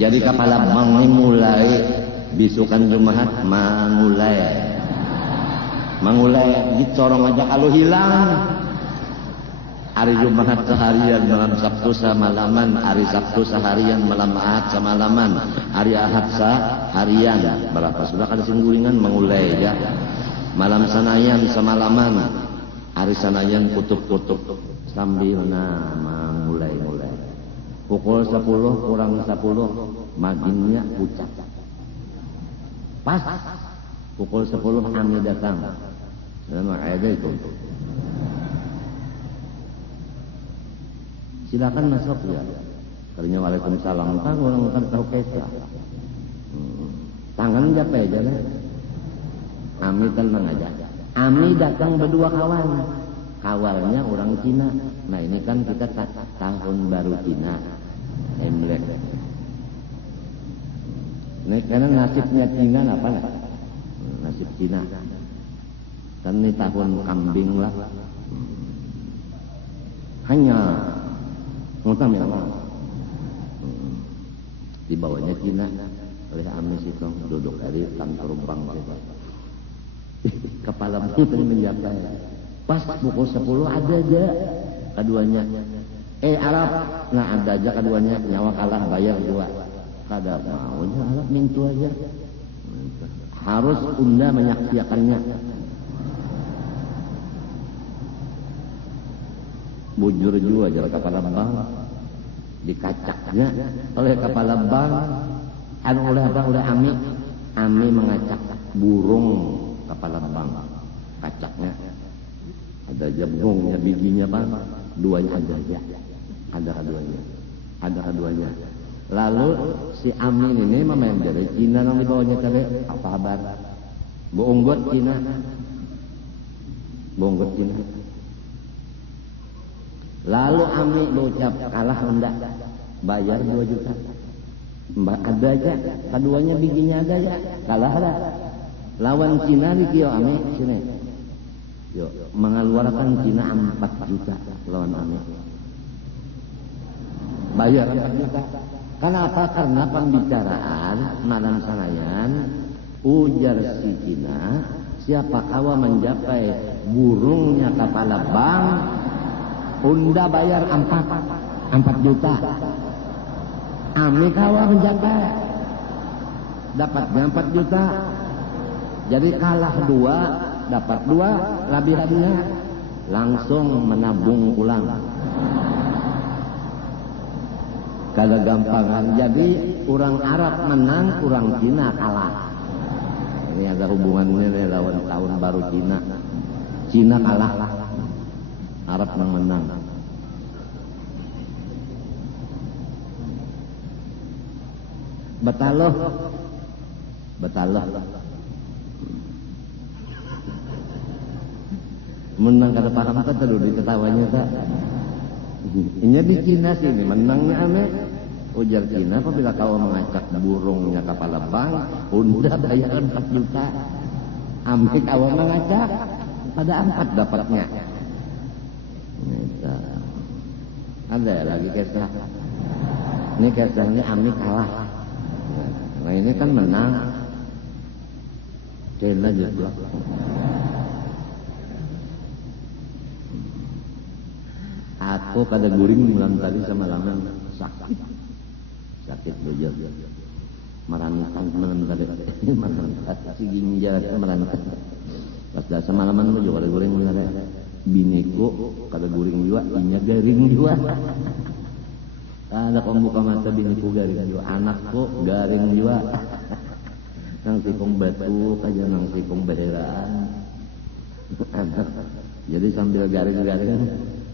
Jadi kepala bang ini mulai bisukan Jumat mangulai dicorong aja kalau hilang. Hari Jumat seharian malam Sabtu semalaman, hari Sabtu seharian malam Ahad semalaman, hari Ahad seharian. Berapa sudah kada singgulingan mangulai ya. Malam Sanayan semalaman, hari Sanayan kutub-kutub sambil mangulai. Pukul 10 kurang 10 maginnya pucat. Pas pukul 10 kami datang. Nama ada itu. Silakan masuk ya. Katanya Waalaikumsalam. Kan orang kan tahu kesa. Tangan japa aja lah. Ami tenang aja. Ami datang berdua kawan. Kawalnya orang Cina. Nah ini kan kita tahun baru Cina. Imlek. Ini karena nasibnya Cina apa lah? Nasib Cina. Kan ini tahun kambing lah. Hanya ngutang ya Allah. Di bawahnya Cina oleh Amis itu duduk dari kantor bank itu. Kepala putri menjaga. Pas pukul 10 ada aja keduanya. Arab, nah ada aja keduanya nyawa kalah bayar dua. Kada maunya Arab mintu aja. Harus unda menyaksikannya. Bujur juga aja kepala bank dikacaknya oleh kepala bank oleh Ami mengacak burung kepala bank kacaknya ada jabungnya bijinya bang duanya ada keduanya lalu si Amin ini memain dari Cina yang dibawanya tadi apa kabar Bonggot Cina lalu Ami berucap kalah enggak bayar 2 juta mbak ada aja keduanya bijinya ada ya kalah dah lawan Cina di kio Ami sini yuk mengeluarkan Cina 4 juta lawan Ami bayar 4 juta kenapa? Karena pembicaraan malam Sanayan ujar si Cina siapa kawa mencapai burungnya kepala bank unda bayar 4 juta. Ami kawa menjaga dapatnya 4 juta. Jadi kalah 2, dapat 2, labihannya langsung menabung ulang. Kada gampangan. Jadi orang Arab menang, orang Cina kalah. Ini ada hubungannya nih lawan tahun baru Cina. Cina kalah. Arab yang menang. Betaloh. Menang kada paham tak dulu diketawanya tak. Ini di Cina sini menangnya ame. Ujar Cina apabila kau mengacak burungnya kepala bank, unda bayar 4 juta. Ame kau mengacak pada 4 dapatnya. Ada lagi kisah. Ini kisah ini Ami kalah. Nah ini kan menang. Cela juga. Aku kada guring malam tadi sama laman sakit bujur. Merantan malam tadi. Merantan si ginjal merantan. Pas dah semalaman juga kada guring benar. Biniku kada guring juga, inya garing juga. Ada kau buka mata biniku garing juga, anakku garing juga. Nang sikong batu aja nang sikong baheraan. Jadi sambil garing-garing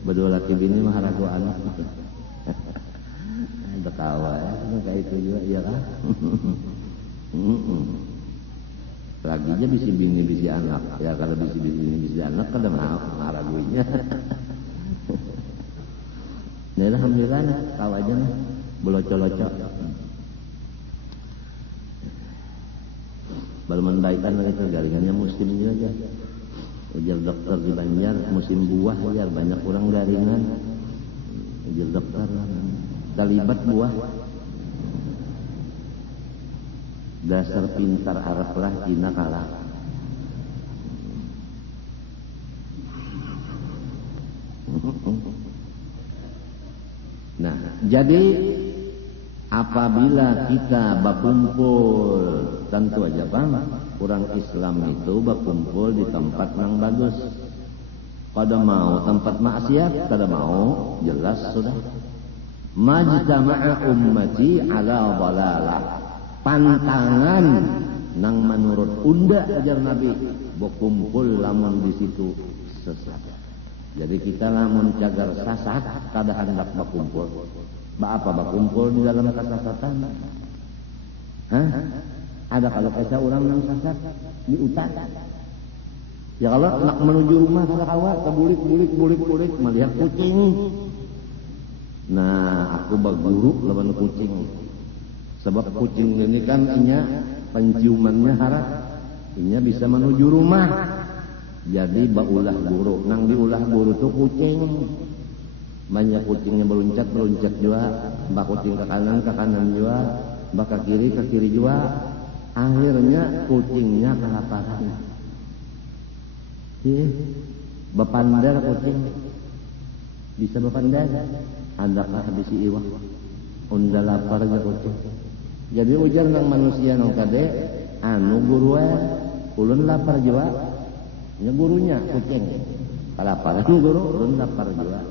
berdua laki bini mah haraku anak. Ada kawa ya, kayak itu juga iya kan? Laginya bisi bini bisi anak ya kalau bisi bini bisi anak kada ngaraguinya. Nah alhamdulillah tahu aja mah belocok-locok. Balman baikan lagi garingannya musim juga aja. Ujar dokter di Banjar musim buah aja banyak orang garingan. Ujar dokter terlibat buah. Dasar pintar Arab lah Cina kalah. Nah, jadi apabila kita berkumpul, tentu aja bang, orang Islam itu berkumpul di tempat yang bagus. Pada mau tempat maksiat, kada mau, jelas sudah. Majtama'a ummati ala dhalalah. Pantangan nang menurut unda ajar Nabi, berkumpul lamun di situ sesat. Jadi kita lamun cagar sasat, kada hendak berkumpul. Apa berkumpul di dalam kesasatan? Hah? Ada kalau kata orang yang sasat di utak. Ya kalau nak menuju rumah kada kawa, bulik melihat kucing. Nah, aku berguru lawan kucing. Sebab kucing ini kan inya penciumannya harap, inya bisa menuju rumah. Jadi baulah guru, nang diulah guru tuh kucing. Banyak kucingnya beruncat juga, mbak kucing ke kanan juga, mbak ke kiri juga. Akhirnya kucingnya kelaparan. Bepandar kucing, bisa bepandar. Adakah habis iwak, unda lapar ya kucing. Jadi ujar nang manusia nang kade, anu guru ulun lapar juga. Ya gurunya kucing, kelaparan guru, ulun lapar juga.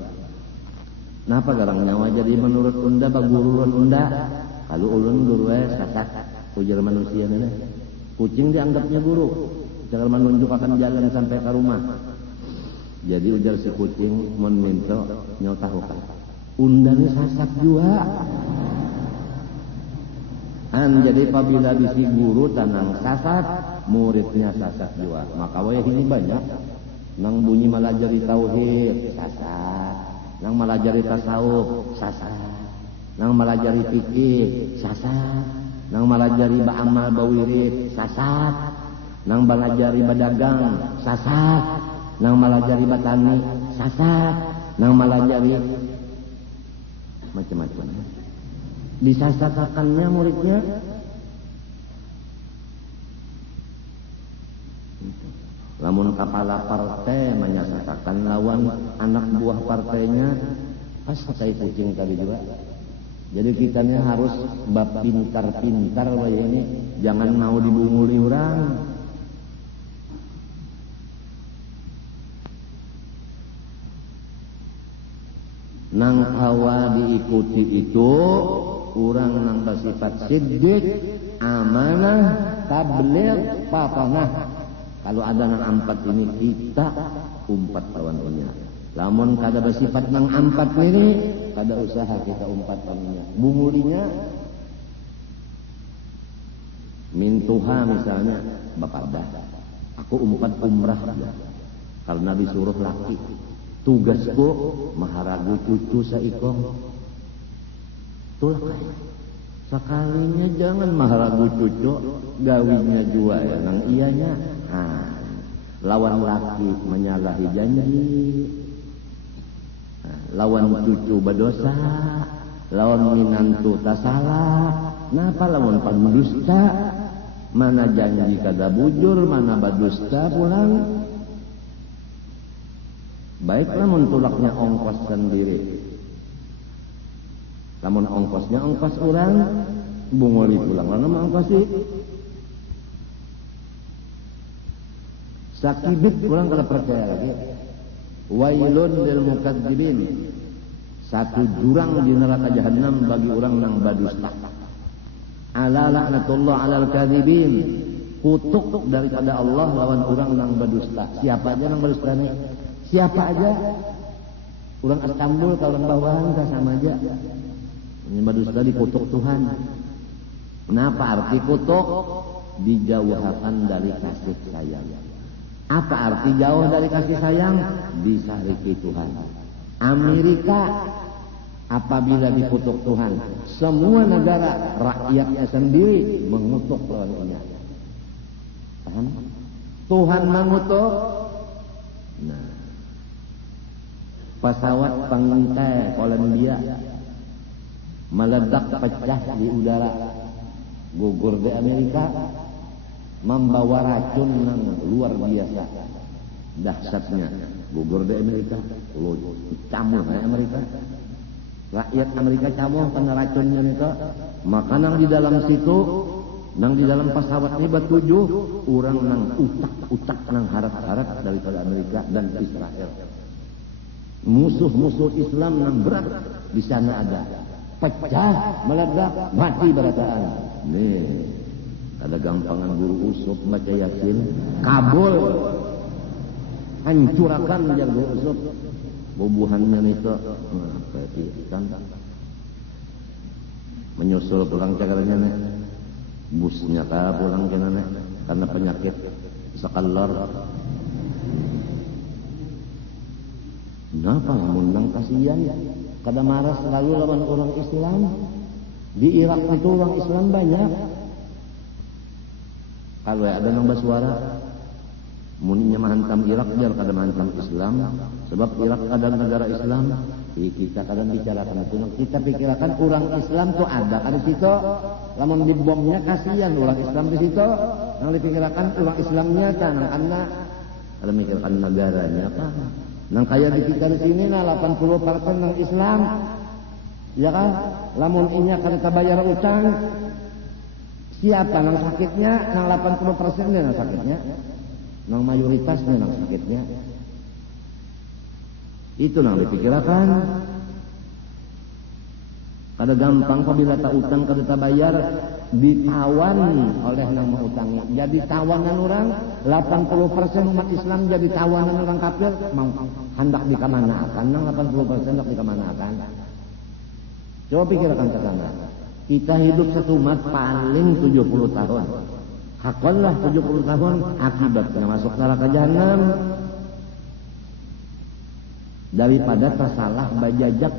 Napa garang nyawa jadi menurut unda baguru ulun unda, kalau ulun guru sasak, ujar manusia ini. Kucing dianggapnya guru, jangan menunjuk akan jalan sampai ke rumah. Jadi ujar si kucing, mun minto nyotahukan. Unda ni sasak juga. Jadi apabila bisi guru tanang sasat, muridnya sasat juga. Maka wayah ini banyak. Nang bunyi malajari tauhid, sasat. Nang malajari tasawuf, sasat. Nang malajari fikih, sasat. Nang malajari ba'amal bawirid, sasat. Nang malajari badagang, sasat. Nang malajari batani, sasat. Nang malajari macam-macam. Disasatakannya muridnya. Lamun kepala partai menyasatakan lawan anak buah partainya, pas saya kucing tadi juga. Jadi kitanya harus bab pintar-pintar ini, jangan mau dibunguli orang. Nang hawa diikuti itu orang nang bersifat siddiq, amanah, tabligh, papanah. Kalau ada nang ampat ini kita umpat lawannya. Lamun kada bersifat nang ampat ini, kada usaha kita umpat lawannya. Bungulinya mintuha misalnya, bapak dah. Aku umpat umrah ya. Karena disuruh laki. Tugasku maharagu cucu saikong. Itulah kaya. Sekalinya jangan maharagu cucu, gawinya juga ya nang ianya. Lawan laki menyalahi janji. Lawan cucu berdosa, lawan minantu tak salah. Napa lawan pendusta? Mana janji kada bujur, mana berdusta pulang. Baiklah mentulaknya ongkos sendiri. Namun ongkosnya ongkos orang, bungoli pulang nama ongkos sih. Sakibit pulang kalau percaya lagi. Wailun lil mukadzibin. Satu jurang di neraka jahanam bagi orang yang berdusta. Ala laknatullah alal kadzibin. Kutuk daripada Allah lawan orang yang berdusta. Siapa aja yang berdusta nih? Siapa aja? Orang Istanbul kalau orang bawahan sama aja. Ini berdusta dikutuk Tuhan. Kenapa arti kutuk? Dijauhkan dari kasih sayang. Apa arti jauh dari kasih sayang? Disariki Tuhan. Amerika apabila dikutuk Tuhan, semua negara rakyatnya sendiri mengutuk lawannya. Paham? Tuhan mengutuk. Nah, pesawat pengintai Polandia meledak pecah di udara. gugur di Amerika membawa racun yang luar biasa dahsyatnya. Gugur di Amerika, camuh di Amerika, rakyat Amerika camuh karena racunnya itu. Maka nang di dalam situ, nang di dalam pesawat ini bertujuh orang nang utak nang harap-harap daripada Amerika dan Israel. Musuh-musuh Islam nang berat di sana ada, pecah, meledak, mati berataan. Nih, ada gampangan guru usuk baca Yasin, kabul, hancurakan yang guru usuk, bubuhannya itu, kan, menyusul pulang cakarnya nih, busnya tak pulang kena nih, karena penyakit sekalor. Kenapa mundang kasihan? Kada marah selalu lawan orang Islam. Di Irak itu orang Islam banyak. Kalau ada yang bersuara, muninya menghantam Irak biar kada menghantam Islam. Sebab Irak ada negara Islam. Kita kadang bicarakan itu. Kita pikirkan orang Islam tuh ada di situ. Lamun dibomnya kasihan orang Islam di situ. Yang dipikirkan orang Islamnya jangan karena kada mikirkan negaranya apa. Nang kaya di kita di sini nah 80% nang Islam, ya kan? Lamun inya kada bayar utang, siapa nang sakitnya? Nang 80% nang sakitnya, nang mayoritasnya nang sakitnya. Itu nang dipikirkan. Kada gampang apabila tak utang kada bayar ditawan oleh nang mengutangi. Jadi tawanan orang 80% umat Islam jadi tawanan orang kafir mau hendak dikamanakan nang 80% hendak dikamanakan. Coba pikirkan ke sana. Kita hidup satu umat paling 70 tahun. Hakonlah 70 tahun akibatnya masuk neraka jahanam daripada tersalah bajajak.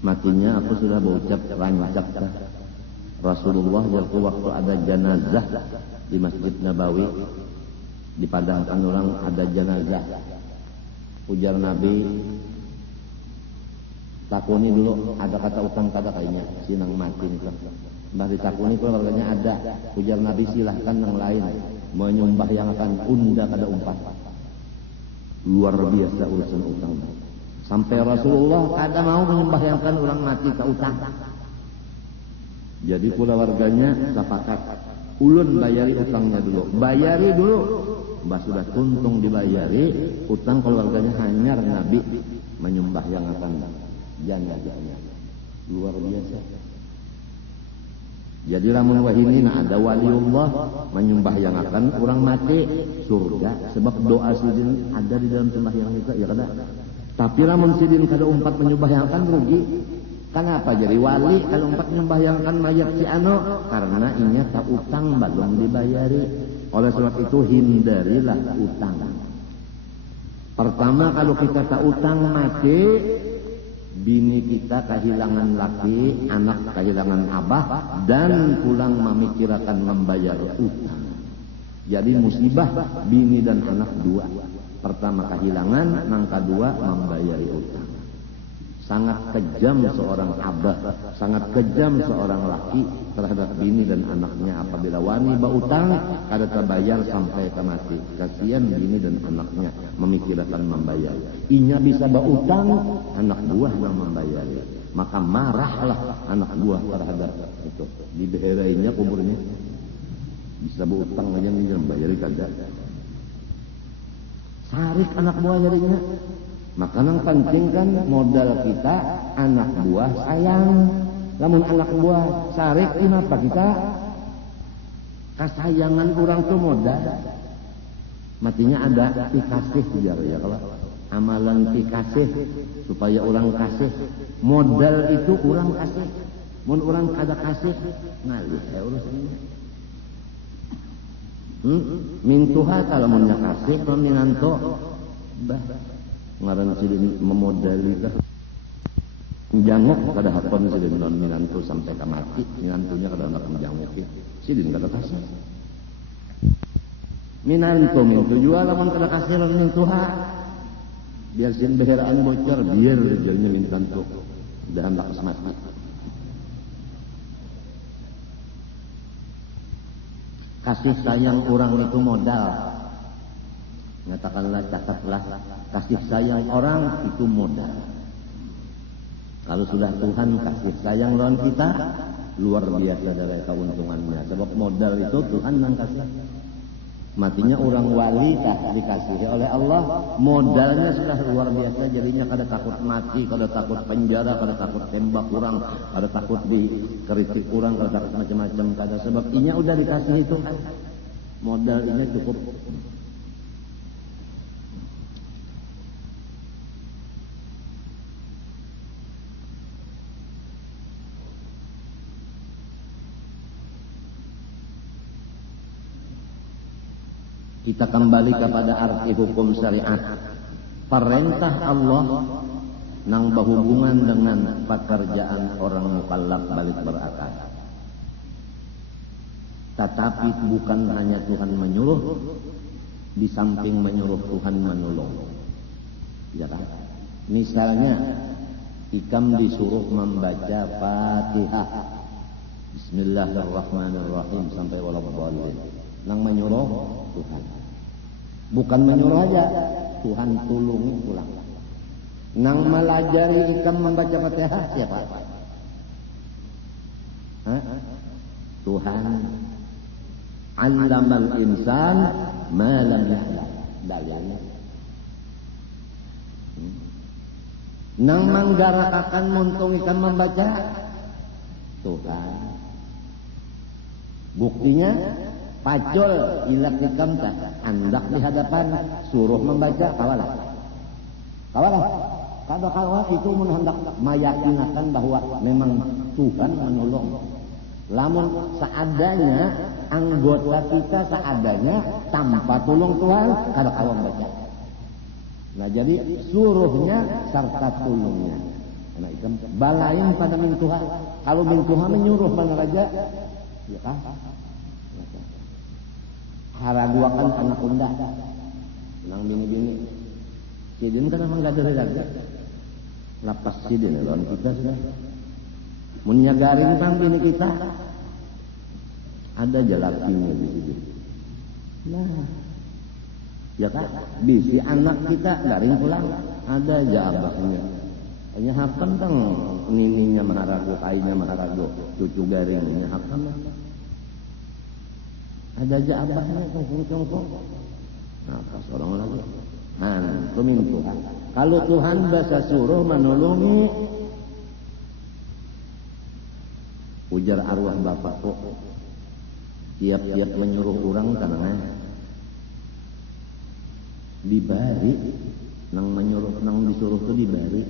Matinya aku sudah berucap rancak. Rasulullah waktu ada jenazah di Masjid Nabawi dipadamkan orang ada jenazah. Ujar Nabi, takuni dulu ada kata utang kada kayaknya sinang mati itu. Mbah ditakuni keluarganya ada. Ujar Nabi silahkan yang lain menyembah yang akan unda kada umpat. Luar biasa urusan utang. Sampai Rasulullah kada mau menyembahyangkan orang mati ke utang. Jadi pula warganya sepakat. Ulun bayari utangnya dulu. Bayari dulu. Mbak sudah tuntung dibayari. Utang keluarganya hanyar Nabi menyembahyangkan jangan-jangan. Luar biasa. Jadi lamun wahini ada waliullah menyembahyangkan orang mati surga. Sebab doa sidin ada di dalam sembahyang itu. Ya kada. Tapi lamun sidin kada umpat menyembahyangkan rugi. Kenapa jadi wali kalau umpat menyembahyangkan mayat si ano? Karena inya tak utang belum dibayari. Oleh sebab itu hindarilah utang. Pertama kalau kita tak utang mati, bini kita kehilangan laki, anak kehilangan abah, dan pulang memikirkan membayar utang. Jadi musibah bini dan anak dua. Pertama kehilangan, yang kedua membayari utang. Sangat kejam seorang abah, sangat kejam seorang laki terhadap bini dan anaknya apabila wani berutang kada terbayar sampai ke mati. Kasihan bini dan anaknya memikirkan membayar. Inya bisa berutang, anak buah yang membayari. Maka marahlah anak buah terhadap itu. Dibeherainya kuburnya. Bisa berutang aja nih membayari kada. Sarik anak buah jadinya. Maka yang penting kan modal kita anak buah sayang. Namun anak buah sarik kenapa kita kesayangan orang tuh modal. Matinya ada dikasih ya kalau amalan dikasih supaya orang kasih. Modal itu orang kasih. Mun orang kada kasih ngalih ya urusannya. Mintuha kalau mau kasih minanto bah ngaran sidin memodali dah Janguk kada hakon sidin non minantu sampai ka mati, minantunya kada hendak menjanguk. Sidin kada kasih. Minantu mintu jua lamun kada kasih non mintuha. Biar sin beheraan bocor, biar jalnya mintantu. Dah hendak mati. Kasih sayang orang itu modal. Ngatakanlah, catatlah, kasih sayang orang itu modal. Kalau sudah Tuhan kasih sayang lawan kita, luar biasa dari keuntungannya. Sebab modal itu Tuhan yang kasih. Matinya orang wali tak dikasihi oleh Allah, modalnya sudah luar biasa. Jadinya kada takut mati, kada takut penjara, kada takut tembak orang, kada takut dikritik orang, kada takut macam-macam. Kada, sebab inya udah dikasih itu, modal inya cukup. Kita kembali kepada arti hukum syariat. Perintah Allah nang berhubungan dengan pekerjaan orang mukallaf balik berakal. Tetapi bukan hanya Tuhan menyuruh, di samping menyuruh Tuhan menolong. Ya kan? Misalnya, ikam disuruh membaca Fatihah. Bismillahirrahmanirrahim sampai waladhdallin. Nang menyuruh Tuhan. Bukan menyuruh aja, Tuhan tulungi pulang. Nang melajari ikam membaca Fatihah siapa? Tuhan. Allamal insan ma lam ya'lam. Dalilnya. Nang manggarakakan muntung ikam membaca Tuhan. Buktinya pacul ilak ikam tak andak di hadapan suruh membaca kawalah kada kawal itu hendak meyakinakan bahwa memang Tuhan menolong. Lamun seadanya anggota kita seadanya tanpa tolong Tuhan kada kawal baca. Nah jadi suruhnya serta tolongnya. Nah ikam balain pada min Tuhan. Kalau min Tuhan menyuruh mana raja ya kah? Haraguakan anak undah nang bini-bini sidin kan emang gak ada lagi lapas sidin lawan kita sudah menyagarin tang bini kita ada jalapinya di situ. Nah ya kan bisi anak kita garing pulang ada aja abahnya hanya hakan tang nininya maharago kainya maharago cucu garingnya hakan ada aja abahnya kongkong. Nah, pas orang lagi. Nah, itu min Tuhan. Kalau Tuhan bahasa suruh menolongi, ujar arwah bapak kok tiap-tiap menyuruh orang tanah dibari, nang menyuruh, nang disuruh itu dibari.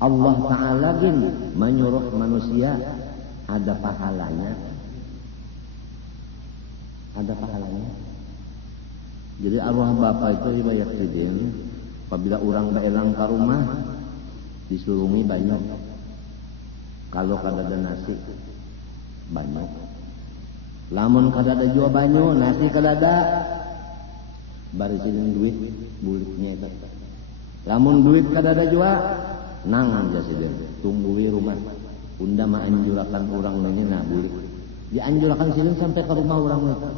Allah Ta'ala gini menyuruh manusia ada pahalanya. Ada pahalanya. Jadi arwah bapak itu ibayat sidin. Apabila orang baelang ke rumah, disurungi banyak. Kalau kada ada nasi, banyak. Lamun kada ada jua banyak, nasi kada ada, barisin duit, buliknya itu. Lamun duit kada ada jua, nang aja sidin. Tungguin rumah. Unda menganjurkan orang nanya nah bulik. Dianjurkan sidin sampai ke rumah orang itu.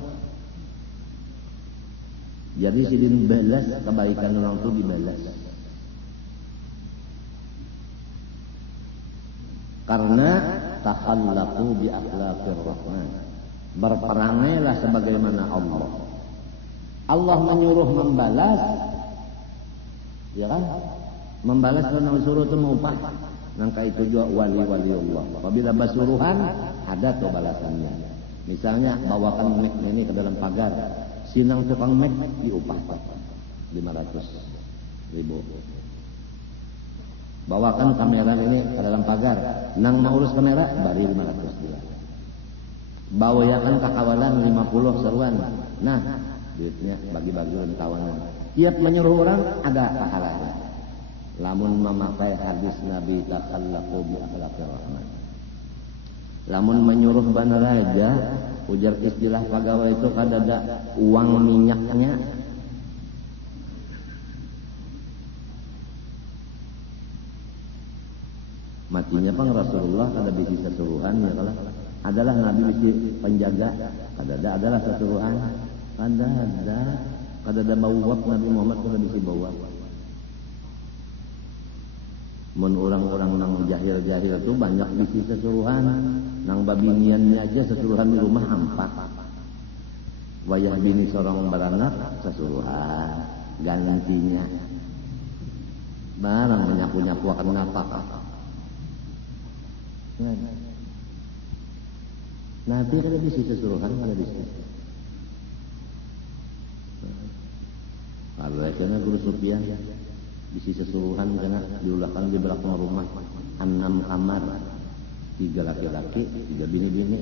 Jadi sidin balas kebaikan orang itu dibalas. Karena takhallaqu bi akhlaqir rahman. Berperangailah sebagaimana Allah. Allah menyuruh membalas, ya kan? Membalas karena suruh itu mengupah. Nangka itu juga wali-wali Allah. Apabila basuruhan ada tuh balasannya. Misalnya bawakan mic ini ke dalam pagar, sinang tukang mic diupah 500.000. Bawakan kamera ini ke dalam pagar, nang mau urus kamera bari 500 dia. Bawayakan kakawalan 50 seruan. Nah, duitnya bagi-bagi kawanan. Tiap menyuruh orang ada pahalanya. lamun memakai hadis Nabi takallaqu bi akhlaqir rahman. Lamun menyuruh bana raja, ujar istilah pegawai itu kadada uang minyaknya. Matinya pang Rasulullah kada bisi sasuruhan ya kalau adalah Nabi bisi penjaga, kadada adalah sasuruhan, kadada bawab Nabi Muhammad kada bisi bawab. Mun orang-orang nang jahil-jahil itu banyak bisi sasuruhan, nang babiniannya aja sasuruhan di rumah 4. Wayah bini sorong baranak sasuruhan, gantinya barang menyapu-nyapu akan napak. Nabi kada bisi sasuruhan kada bisi. Kalau kena Guru Sufyan bisi sasuruhan kena diulahkan di belakang rumah 6 kamar, 3 laki-laki 3 bini-bini.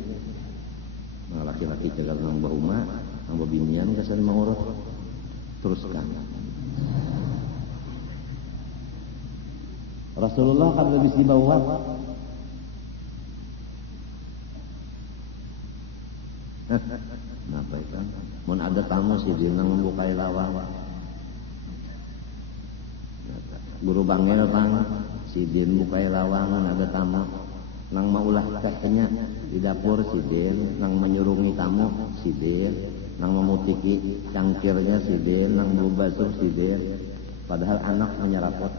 Laki-laki jaga nang rumah, nang binian kesan mengurus. Teruskan. Rasulullah kan lebih di bawah. Napa itu? Mun ada tamu sih dia nang membukai lawang. Guru bangel bang, si Din bukai lawangan ada tamu, nang maulah tehnya di dapur si Din, nang menyurungi tamu si Din, nang memutiki cangkirnya si Din, nang membasuh si Din, padahal anak menyerapot.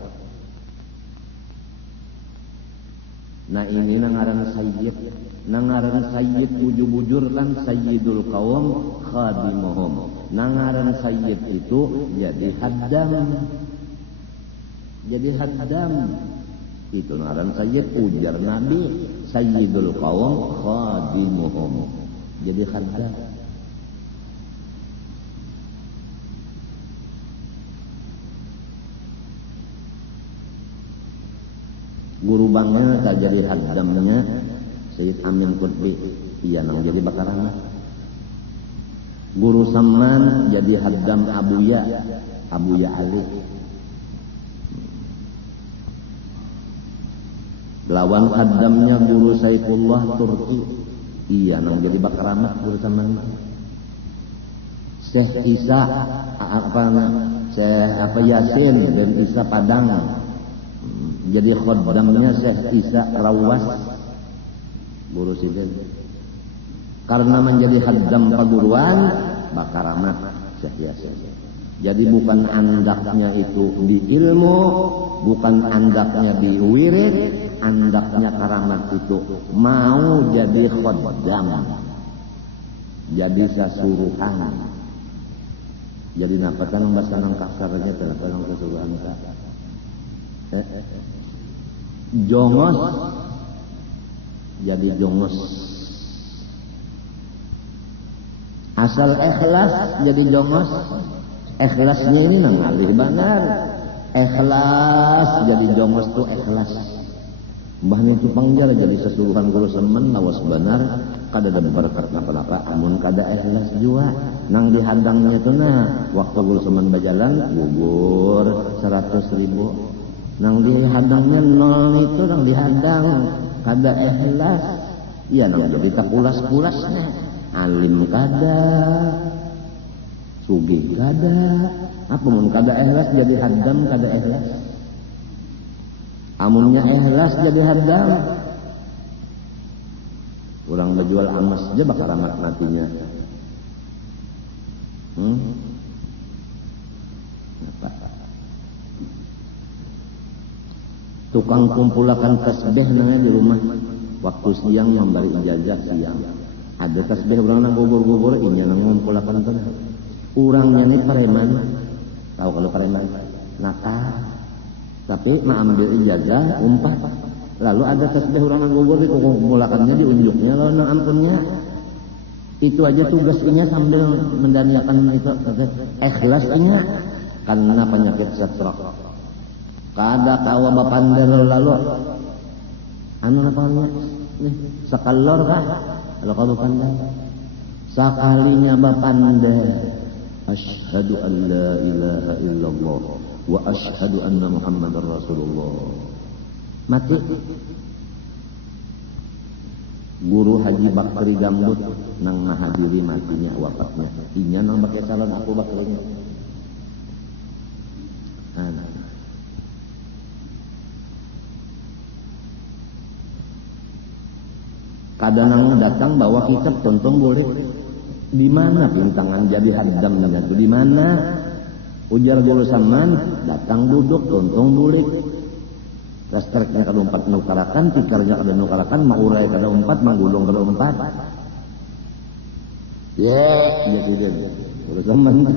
Nah ini nangaran sayyid bujur-bujur kan sayyidul kaum khadimuhum. Nangaran sayyid itu jadi haddam. Jadi haddam itu ngaran sayyid, ujar Nabi sayyidul qaum khadimuhum. Jadi haddam. Guru bangnya tak jadi haddamnya Sayyid Amin Qutbi, iya nang jadi bakaran. Guru Saman jadi haddam Abuya Ali. Lawan haddamnya Guru Saifullah Turki, iya nang jadi bakaramat Guru Saman. Syekh Isa Syekh Yasin dan Isa Padang, jadi khaddamnya Syekh Isa Rawas Guru Sidin. Karena menjadi haddam perguruan bakaramat Syekh Yasin. Jadi bukan andaknya itu di ilmu, bukan andaknya di wirid, andaknya karamat itu mau jadi khaddam, jadi sasuruhan. Jadi napatan bahasa nang kasarnya telah sasuruhan ka. Jongos jadi jongos. Asal ikhlas jadi jongos. Ikhlasnya ini nangalih benar. Ikhlas jadi jongos tuh ikhlas. Bahnya itu pangjal jadi sesuruhan Guru Semen lawas benar kada ada berkat apa-apa amun kada ikhlas jua nang dihadangnya tuh nah waktu Guru Semen berjalan gugur 100.000 nang dihadangnya 0 itu nang dihadang kada ikhlas ya nang jadi tak pulas-pulasnya alim kada sugih kada apa mun kada ikhlas jadi haddam kada ikhlas. Amunnya ikhlas jadi haddam. Orang menjual emas aja bakal ramat nantinya. Apa? Tukang kumpulakan tasbih nanya di rumah. Waktu siang memberi ijazah siang. Ada tasbih orang nang gubur-gubur ini nang ngumpulakan tuh. Orangnya ini preman. Tahu kalau preman? Nakal. Tapi mengambil ijazah umpat lalu ada tasbih orang gugur dikumpulkannya diunjuknya lalu ampunnya itu aja tugasnya sambil mendaniakan itu ikhlasnya karena penyakit stroke kada kawa bapandel lalu anu napanya sakalor kah kalau kamu pandai sekalinya bapandel asyhadu an la ilaha illallah wa asyhadu anna Muhammadar Rasulullah. Mati. Guru Haji Bakri Gambut nang mahadiri matinya wafatnya. Inya nang pakai calon aku bakrinya. Kadang datang bawa kitab tontong boleh. Di mana pintangan jadi haddamnya itu di mana? Ujar guru Saman, datang duduk tontong boleh. Rastreknya kada umpat nukarakan, tikarnya kada nukarakan, maurai kada umpat, manggulung kada umpat. Jadi dia guru Saman.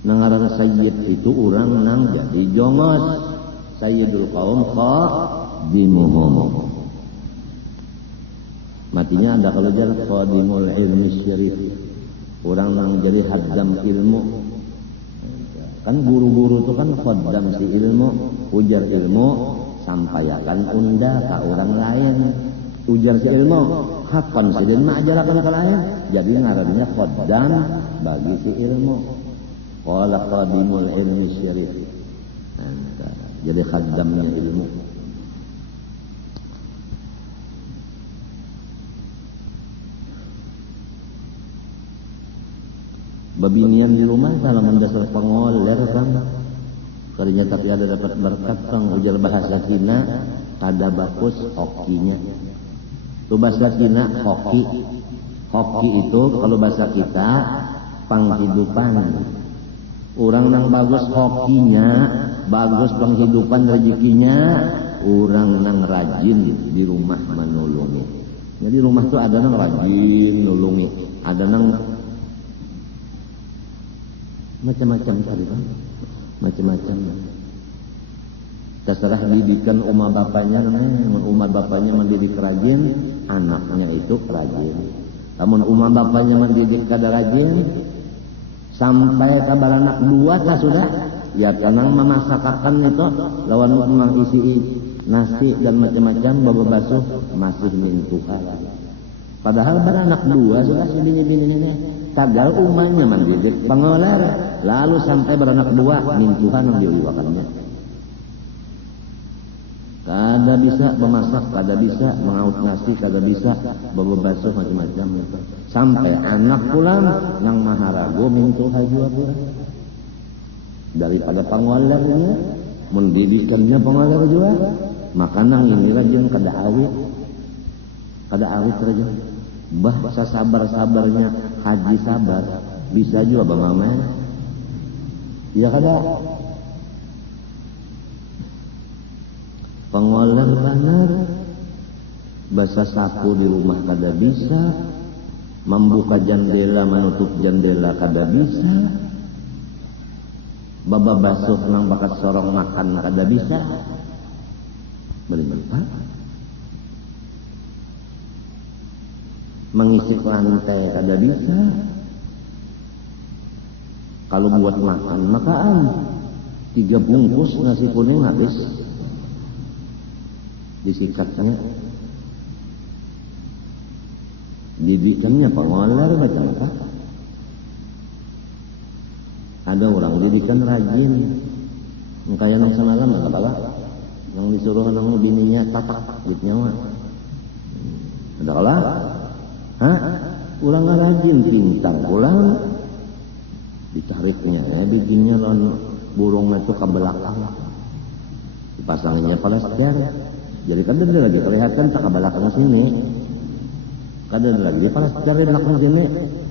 Nangaran sayyid itu orang nang jadi jongos. Sayyidul qaum khadimuhum. Matinya ada kalau jar khadimul ilmi syarif. Orang nang jadi haddam ilmu. Kan guru-guru itu kan khaddam si ilmu, ujar ilmu, sampaikan unda ke orang lain. Ujar si ilmu, hakan si ilmu ajarakan ke lain. Jadi ngarannya khaddam bagi si ilmu. Qala khadimul ilmi syarif. Jadi khaddamnya ilmu. Babinian di rumah kalau mendasar pengoler kan. Karinya tapi ada dapat berkat kang ujar bahasa Cina ada bagus hokinya. Itu bahasa Cina hoki. Hoki itu kalau bahasa kita penghidupan. Orang nang bagus hokinya, bagus penghidupan rezekinya, orang nang rajin di rumah menolongi. Jadi rumah tuh ada nang rajin nolongi, ada nang macam-macam tadi kan, macam-macam. Terserah didikan umat bapaknya, umat bapaknya mendidik rajin, anaknya itu rajin. Namun umat bapaknya mendidik kada rajin, sampai kabar anak dua tak sudah ya tenang memasakkan itu lawan memang isi nasi dan macam-macam baba basuh masih mintuhan. Padahal beranak dua sudah si bini-bini tagal umahnya mendidik pengoler lalu sampai beranak dua mintuhan yang diuwakannya. Kada bisa memasak, kada bisa mengaut nasi, kada bisa baba basuh macam-macam itu. Sampai anak pulang nang maharago mintu hajua pula. Daripada pengolernya, mendidikannya pengoler juga. Maka nang ini rajin kada awit rajin. Bahasa sabar-sabarnya haji sabar bisa juga bagaimana? Ya kada. Pengoler benar, bahasa sapu di rumah kada bisa, membuka jendela menutup jendela kada bisa, baba basuh nang bakat sorong makan kada bisa, beli-beli mengisi lantai kada bisa, kalau buat makan 3 bungkus nasi kuning habis. Disikatnya didikannya pengoler macam apa? Ada orang didikan rajin kayak nang semalam apa lah yang disuruh nang bininya tatak gitu nyawa ada kalah ulang rajin pintar ulang ditariknya bikinnya lawan burungnya itu ke belakang dipasangnya plaster. Jadi kan ada lagi kelihatan tak ke belakang sini. Kan ada lagi dia panas cari belakang sini.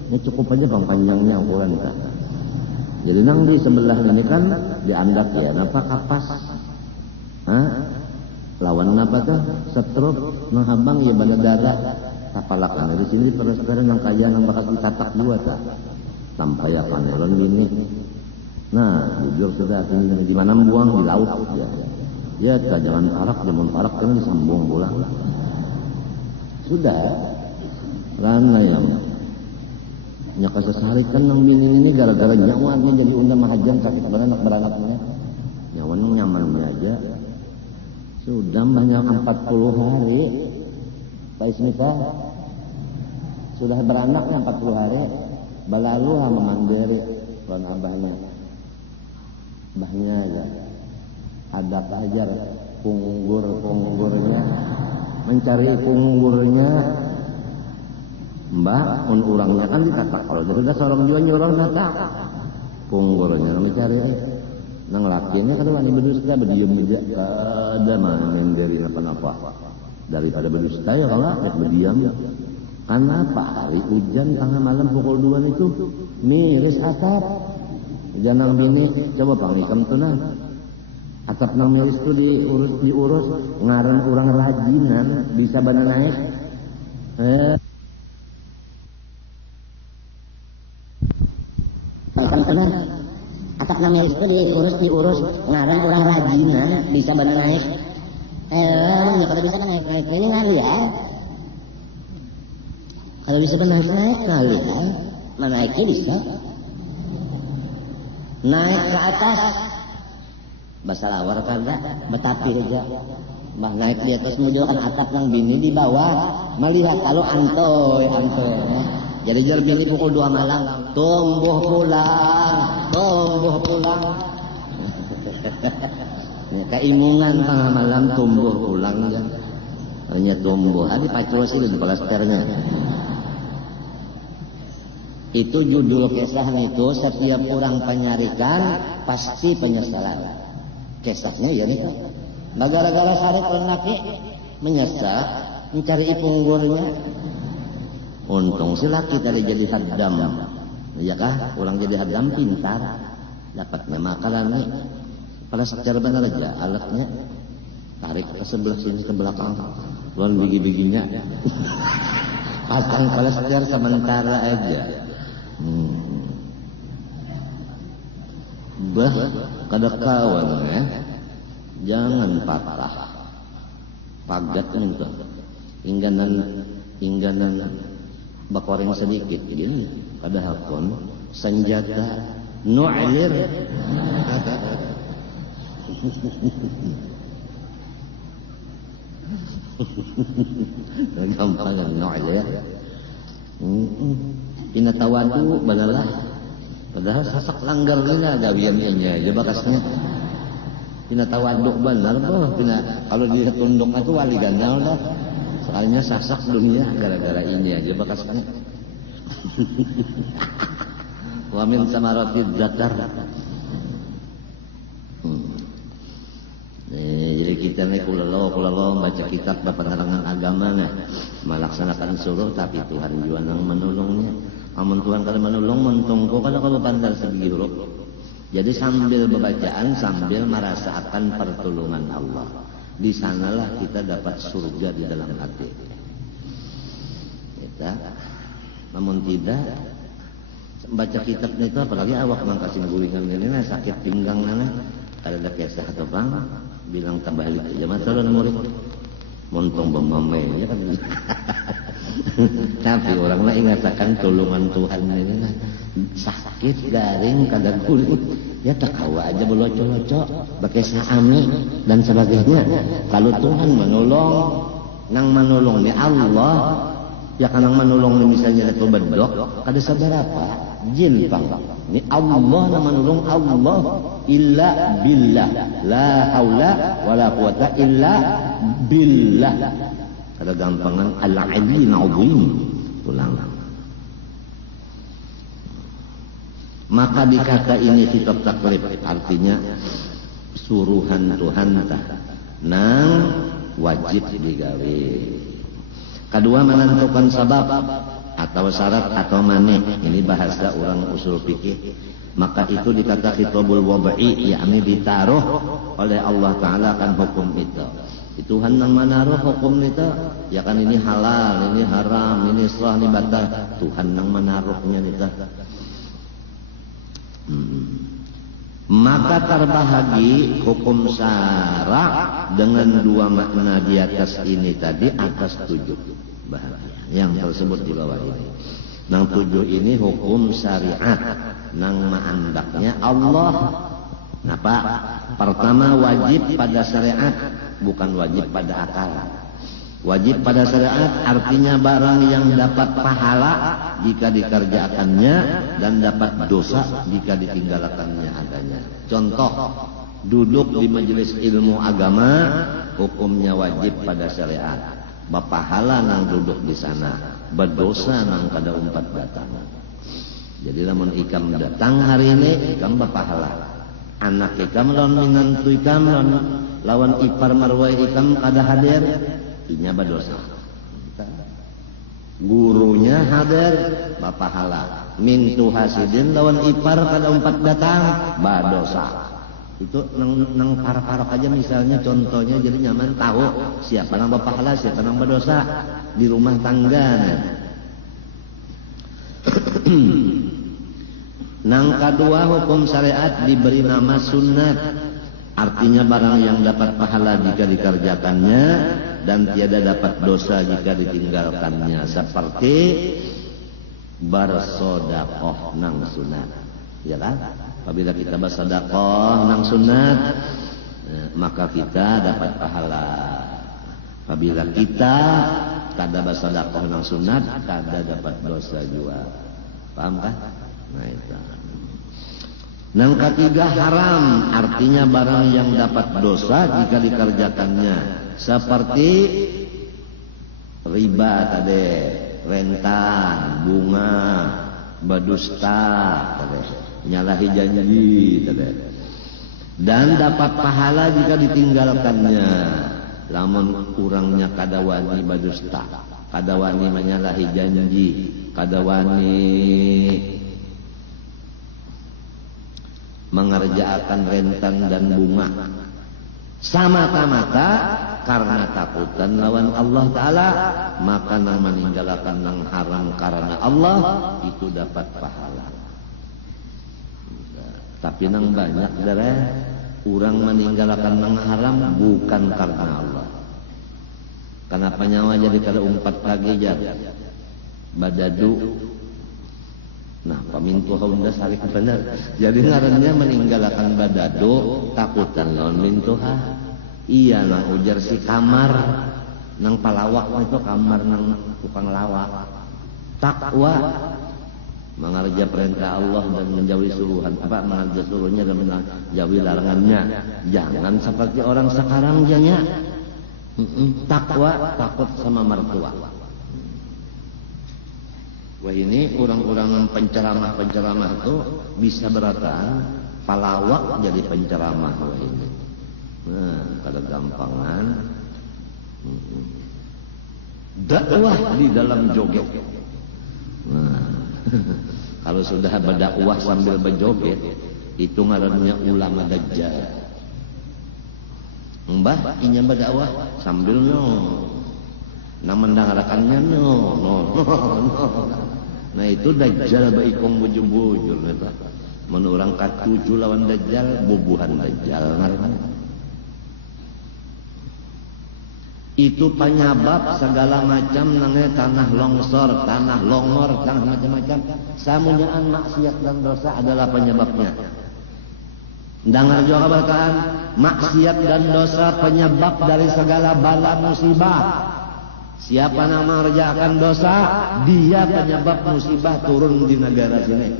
Ini cukup aja bang panjangnya ukuran kan. Jadi nang di sebelah ini kan diandak ya, napa kapas. Lawan napa tuh? Setrup nang habang ya banda darah. Tapalakan di sini terus nang kaya nang bakal ditatak juga tak. Sampai ya panelan ini. Nah, jujur sudah ini di mana buang di laut ya. Ya, jangan parak kan disambung pulang. Sudah, karena yang nyaka sesari kan nang bini ini gara-gara nyawa dia jadi undang mahajan sakit beranaknya. Nyawa nang nyamannya aja. Sudah banyak 40 hari. Pais nikah. sudah beranaknya 40 hari, balalu memandiri tuan abahnya. Abahnya aja ada ajar punggurnya mencari punggurnya. Mbak, orangnya kan dikata kalau sudah seorang juga nyuruh nata punggurnya mencari. Nang lakinya kan wani berdusta berdiam aja kada main dari apa-apa daripada berdusta ya kalau berdiam. Karena apa? Hari hujan tengah malam pukul 2 itu miris atap. Janang bini coba pangikam tuh nah. Atap nang miris itu diurus ngaran orang rajinan bisa bana naik. Pangikam tuh nah. Atap nang miris itu diurus ngaran orang rajinan bisa bana naik. Kalau bisa naik ini ngali ya. Kalau bisa naik kali ya, naiknya bisa. Naik ke atas, bahasa lawar kada, betapi aja. Mbah naik di atas menunjukkan atap yang bini di bawah, melihat kalau antoy. Jadi jar bini pukul 2 malam, tumbuh pulang. Keimungan tengah malam tumbuh pulang kan. Hanya tumbuh, ada pacuasi di plasternya. Itu judul kisah itu setiap orang penyarikan pasti penyesalan. Kisahnya ya nih. Gara-gara sarik laki menyesal mencari punggurnya. Untung si laki tadi jadi hadam. Ya kah? Orang jadi hadam pintar. Dapatnya makanan nih. Pada secara benar aja alatnya tarik ke sebelah sini ke belakang. Luan bigi-biginya. Pasang pada secara sementara aja. Kada kawan ya, jangan patah pagat itu ingganan bakoreng sedikit gini kada hakon senjata nu'lir gampang nu'lir pinatawadu balalah padahal sasak langgar nila gawiannya aja bakasnya pinatawadu benar boh kalau dia tunduk itu wali ganal dah soalnya sasak dunia gara-gara ini aja bakasnya wamin samaratid zakar. Jadi kita nih kulalo baca kitab penerangan agama nih melaksanakan suruh tapi Tuhan juga yang menolongnya. Amun Tuhan kalau menolong mentungku kalau pandang segi huruf. Jadi sambil bacaan sambil merasakan pertolongan Allah. Di sanalah kita dapat surga di dalam hati. Kita, namun tidak baca kitab itu apalagi awak mangkasin gulingan ini sakit pinggang nana ada kisah atau bang bilang terbalik aja masalah murid montong bemame ya kan. Tapi orang lain ngatakan tolongan Tuhan ini sakit garing kadang kulit ya tak kawa aja belocok-locok pakai saami dan sebagainya. Kalau Tuhan menolong nang menolong ni Allah ya kan nang menolong ni misalnya itu bedok kada seberapa jin pang ni Allah nang menolong Allah illa billah la haula wala quwata illa billah. Ada gampangan al-'aliyyil 'azim tulang. Maka dikata ini kitab taklif artinya suruhan Tuhan tah nang wajib digawe. Kedua menentukan sebab atau syarat atau maneh ini bahasa orang usul fikih. Maka itu dikata khitabul wad'i yakni ditaruh oleh Allah Ta'ala akan hukum itu. Tuhan yang menaruh hukum itu ya kan ini halal, ini haram, ini sah, ini batal. Tuhan yang menaruhnya itu. Maka terbahagi hukum syara dengan dua makna di atas ini tadi atas 7 bahagia yang tersebut di bawah ini. Nang 7 ini hukum syariat nang maandaknya Allah. Napa? Pertama wajib pada syariat bukan wajib pada akal. Wajib pada syariat artinya barang yang dapat pahala jika dikerjakannya dan dapat dosa jika ditinggalkannya adanya. Contoh, duduk di majelis ilmu agama hukumnya wajib pada syariat. Bapahala nang duduk di sana, berdosa nang kada umpat datang. Jadi lamun ikam datang hari ini, ikam bapahala. Anak ikam lawan minantu ikam lawan ipar marwai ikam kada hadir, inya berdosa. Gurunya hadir, bapahala. Mintu hasidin lawan ipar kada umpat datang, berdosa. Itu nang parah-parah aja misalnya contohnya jadi nyaman tahu siapa nang bapahala, siapa nang berdosa di rumah tangga. Nang kedua hukum syariat diberi nama sunat, artinya barang yang dapat pahala jika dikerjakannya dan tiada dapat dosa jika ditinggalkannya, seperti bersedekah nang sunat, ya kan? Apabila kita bersedekah nang sunat, maka kita dapat pahala. Apabila kita kada bersedekah nang sunat, kada dapat dosa juga. Paham kan? Nah itu. Nang ketiga haram, artinya barang yang dapat dosa jika dikerjakannya, seperti riba tadi, rentan, bunga, berdusta tadi, nyalahi janji tadi. Dan dapat pahala jika ditinggalkannya. Lamun kurangnya kada wani berdusta, kada wani menyalahi janji, kada wani mengerjakan rentan dan bunga, semata-mata karena takutan lawan Allah Ta'ala, maka nang meninggalkan nang haram karena Allah itu dapat pahala. Tapi nang banyak dari orang meninggalkan nang haram bukan karena Allah. Kenapa nyawa jadi kada umpat lagi jadi badadu. Nah, pamintu haunda sarik benar. Jadi ngarannya meninggalkan badado takutan lawan mintuha. Iya nang ujar si kamar nang palawak itu kamar nang tukang lawak. Takwa mengerja perintah Allah dan menjauhi suruhan mengerja suruhnya dan menjauhi larangannya. Jangan seperti orang sekarang janya. Takwa takut sama mertua. Wah ini orang-orang penceramah-penceramah itu bisa beratan palawak jadi penceramah. Wah ini. Nah, kada gampangan. Dakwah di dalam joget. Nah, kalau sudah berdakwah sambil berjoget, itu ngarannya ulama dajjal. Mbah, inya berdakwah sambil nah mendengarkannya no. Nah itu dajjal baikong bujur-bujur neta. Menurang katuju lawan dajjal, bubuhan dajjal ngaranna. Itu penyebab segala macam nangnya tanah longsor, tanah longor, tanah macam-macam. Samunyaan maksiat dan dosa adalah penyebabnya. Dengar juga kabarkan, maksiat dan dosa penyebab dari segala bala musibah. Siapa yang mengerjakan dosa, dia penyebab musibah turun di negara sini.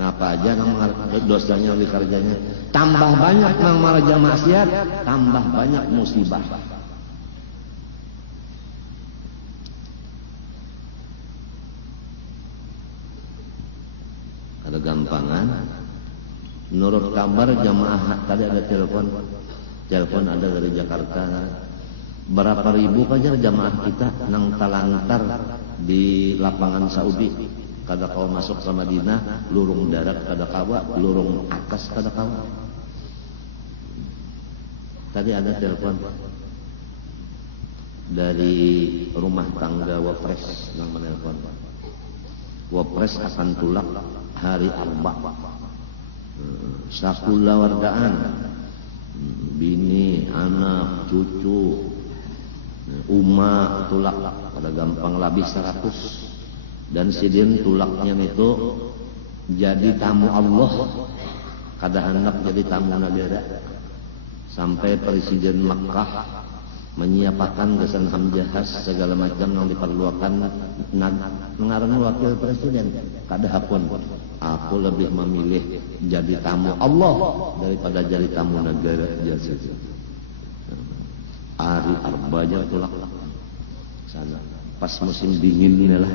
Nah apa aja dosanya dikerjanya. Tambah banyak yang mengerjakan maksiat, tambah banyak musibah. Ada gampangan. Menurut kabar jamaah tadi ada telepon ada dari Jakarta. Berapa ribu aja jamaah kita nang talantar di lapangan Saudi. Kada kau masuk ke Madinah, lurung darat kada kawa, lurung atas kada kawa. Tadi ada telepon dari rumah tangga Wapres yang menelpon. Wapres akan tulak hari Arba. Sakula wardaan, bini, anak, cucu, Uma tulak pada gampang labih 100 dan sidin tulaknya itu jadi tamu Allah kada hendak jadi tamu negara sampai presiden Makkah menyiapakan kesan hamjahas segala macam yang diperlukan mengarang wakil presiden. Kadahapun aku lebih memilih jadi tamu Allah daripada jadi tamu negara jasa. Ari arbanya tulak sana pas musim dingin ini lah.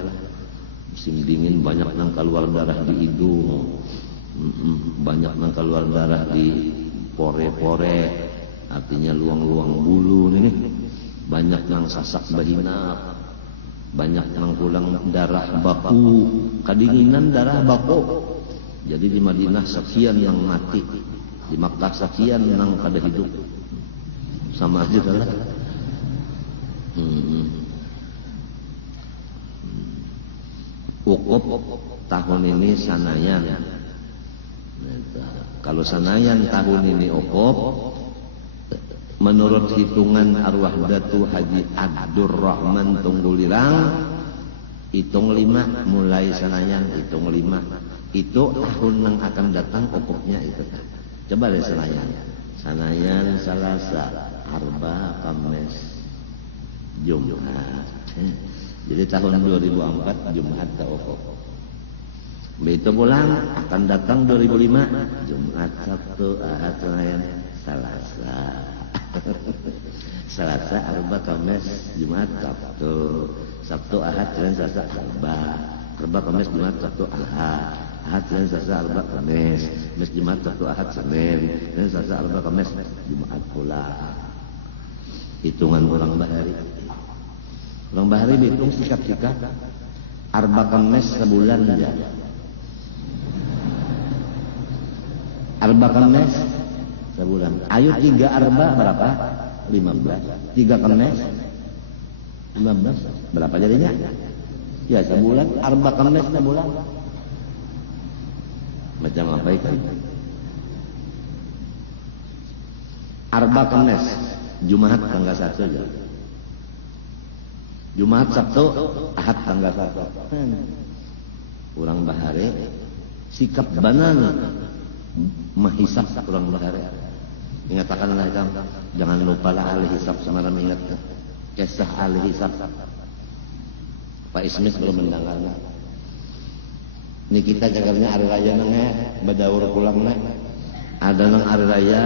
Musim dingin banyak nang keluar darah di hidung, banyak nang keluar darah di pore-pore, artinya luang-luang bulu ini, banyak nang sasak bahinap, banyak nang pulang darah baku, kedinginan darah baku. Jadi di Madinah sekian yang mati, di Makkah sekian nang kada hidup, sama aja lah. Ukop tahun ini Sanayan. Kalau Sanayan tahun ini ukop, menurut hitungan arwah Datu Haji Abdurrahman Tunggulirang, hitung 5 mulai Sanayan, hitung 5 itu tahun yang akan datang ukopnya itu. Coba deh Sanayan. Sanayan Salasa, Arba, Kamis, Jumat. Jadi tahun 2004 Jumat ke ukop. Begitu pulang akan datang 2005 Jumat, Sabtu, Ahad, Senin, Selasa. Selasa, Arba, Kamis, Jumat, Sabtu. Sabtu, Ahad, Senin, Selasa, Arba. Arba, Kamis, Jumat, Sabtu, Ahad. Ahad, Senin, Selasa, Arba, Kamis. Kamis, Jumat, Sabtu, Ahad, Senin. Senin, Selasa, Arba, Kamis, Jumat pulang. Hitungan orang bahari. Orang bahari dihitung sikap-sikap. Arba Kamis sebulan aja. Arba Kamis sebulan. Ayo 3 Arba berapa? 15. 3 Kamis 15. Berapa jadinya? Ya sebulan. Arba Kamis sebulan. Macam apa itu? Arba Kamis Jumat tanggal 1 aja. Jumat, Sabtu, Ahad tanggal 1. Urang bahare sikap banan mahisap urang bahare. Ingatakanlah itu, jangan lupa lah ahli hisab semalam ingat kisah ahli hisab. Pak Ismis belum mendengarnya. Ini kita jagarnya hari raya nengeh badaur pulang neng. Ada nang hari raya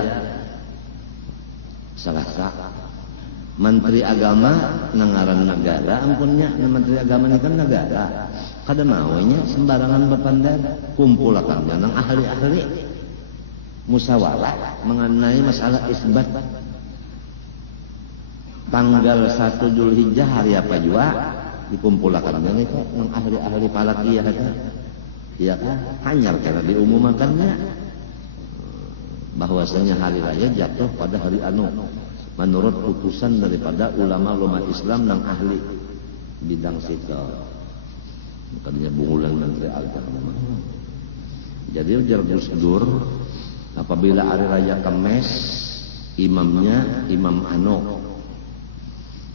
Selasa. Menteri Agama nangaran negara, ampunnya Menteri Agama ini kan negara. Kada maunya sembarangan berpandang, kumpul akan nang ahli-ahli musyawarah mengenai masalah isbat. Tanggal 1 Zulhijjah hari apa juga dikumpulkan dan itu nang ahli-ahli falakiyah kan. Ya kan hanyar karena diumumkannya bahwasanya hari raya jatuh pada hari anu menurut putusan daripada ulama-ulama Islam yang ahli bidang situ. Makanya bungulan Menteri Agama. Jadi ujar Gus Dur, apabila hari raya Kamis imamnya Imam Ano,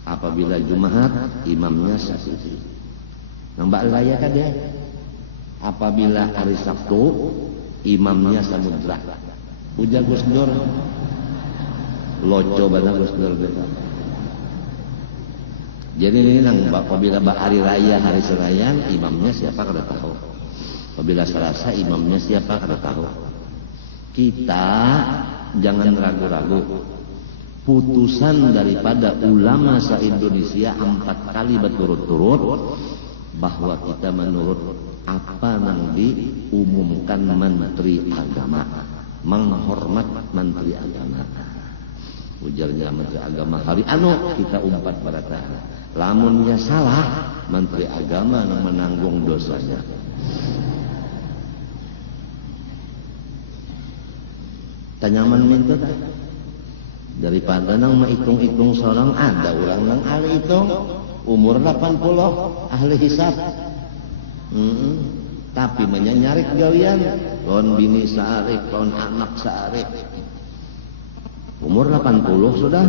apabila Jumat imamnya Syafi'i. Nambah raya kan dia. Apabila hari Sabtu imamnya Samudra. Ujar Gus Dur. Loco banget Gus Dur. Jadi ini nang apabila hari raya hari Serayan imamnya siapa kada tahu. Apabila Selasa imamnya siapa kada tahu. Kita jangan ragu-ragu. Putusan daripada ulama se-Indonesia 4 kali berturut-turut bahwa kita menurut apa yang diumumkan Menteri Agama, menghormat Menteri Agama. Ujarnya Menteri Agama hari anu kita umpat pada Ta'ala. Lamunnya salah, Menteri Agama yang menanggung dosanya. Tanyaman minta tak? Daripada nang menghitung-hitung seorang ada orang nang ahli hitung umur 80 ahli hisab. Tapi menyarik gawian kon bini saarif, kon anak saarif. Umur 80 sudah.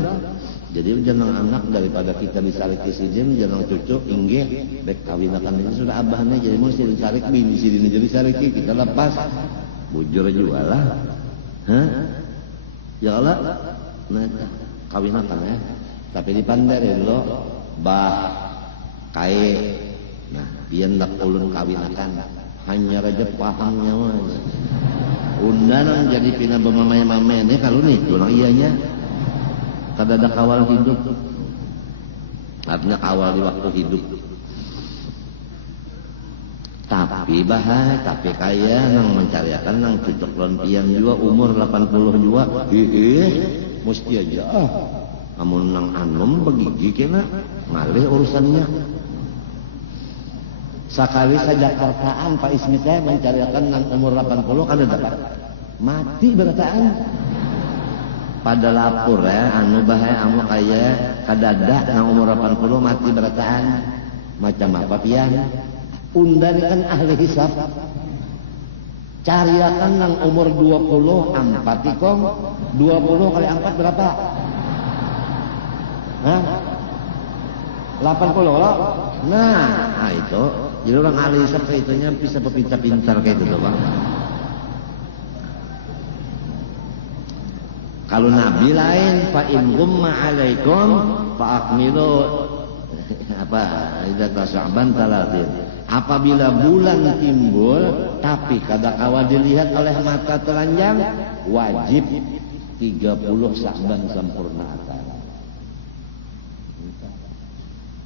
Jadi jangan anak daripada kita disarik ke sidin, jangan cucu inggih bek kawinakan ini sudah abahnya jadi mesti disarik bini sidin jadi sarik kita lepas. Bujur juga lah. Hah? Ya Allah. Nah, kawinakan ya. tapi dipandari lo bah kae. Nah dia hendak ulun kawinakan hanya raja pahamnya mah undangan jadi pina bemamaya-mamaya ini kalau nih kurang iyanya kada ada kawal hidup, artinya kawal di waktu hidup. Tapi bahaya, tapi kaya nang mencariakan nang cucuk lontian juga umur 80 juga mesti aja amun nang anom begigi kena ngalih urusannya. Sekali saja Jakartaan Pak Ismi teh mencariakan nang umur 80 kada dapat mati berataan pada lapor ya anu bahaya anu kaya kadadak nang umur 80 mati berataan macam apa pian undang kan ahli hisab cariakan nang umur 20 4 ikong 20 kali 4 berapa? Hah? 80 loh. Nah itu jadi orang ahli hisab itunya bisa berpintar-pintar kayak gitu Bang. Kalau Nabi lain fa in gumma alaikum fa akmilu apa idza tas'aban talatin. Apabila bulan timbul tapi kadang-kala dilihat oleh mata telanjang wajib 30 Sya'ban sempurna akan.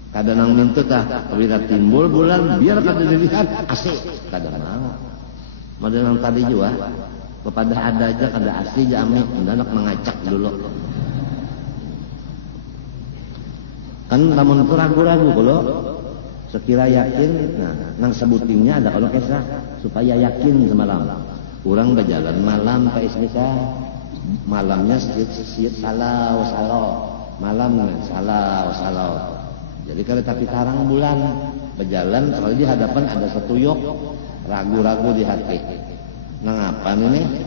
Kadang nang mintu tah apabila timbul bulan biar kada dilihat asik kada mau. Model yang tadi juga kepada ada aja kada asli jami hendak mengacak dulu. Kan lamun ragu-ragu kalau sekira yakin, nah nang sebutingnya ada kalau kesah supaya yakin semalam. Orang berjalan malam Pak Ismisa, malamnya salau, malam salau. Jadi kalau tapi tarang bulan berjalan kalau di hadapan ada setuyuk ragu-ragu di hati. Nang apa ini?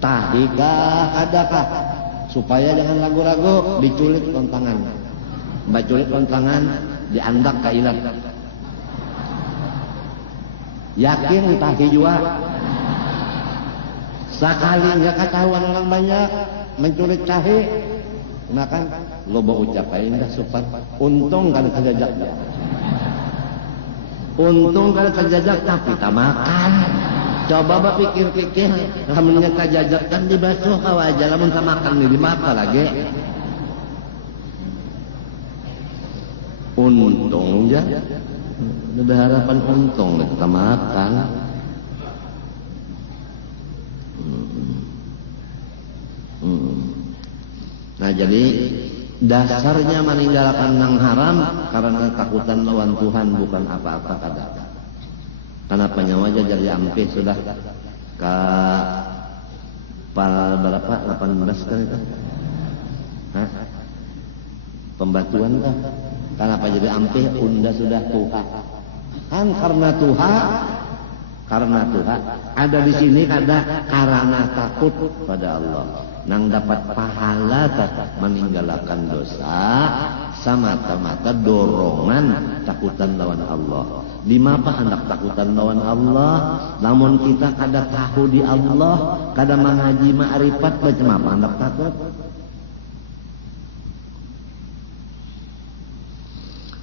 Tahikah adakah? Supaya jangan ragu-ragu diculik kontangan. Baculik kontangan diandak ka ilat. Yakin tahi juga. Sekali enggak ketahuan orang banyak menculik tahi, nah kan loba ucapain dah supan. Untung kada terjajak dia. Untung kada terjajak tapi tak makan. Coba ba pikir-pikir, lamun nya terjajak kan dibasuh ka wajah, lamun tak makan ni di mata lagi. Untung aja, ada harapan untung kita makan. Nah jadi dasarnya meninggalkan yang haram karena takutan lawan Tuhan bukan apa-apa kada. Karena penyawaja jadi ampih sudah ke berapa 18 kan itu? Hah? Pembatuan kah? Kenapa jadi ampih unda sudah tuha? Kan karena Tuhan ada di sini kada karena takut pada Allah. Nang dapat pahala meninggalkan dosa semata-mata dorongan takutan lawan Allah. Di mana hendak takutan lawan Allah? Namun kita kada tahu di Allah, kada mengaji ma'rifat macam apa hendak takut?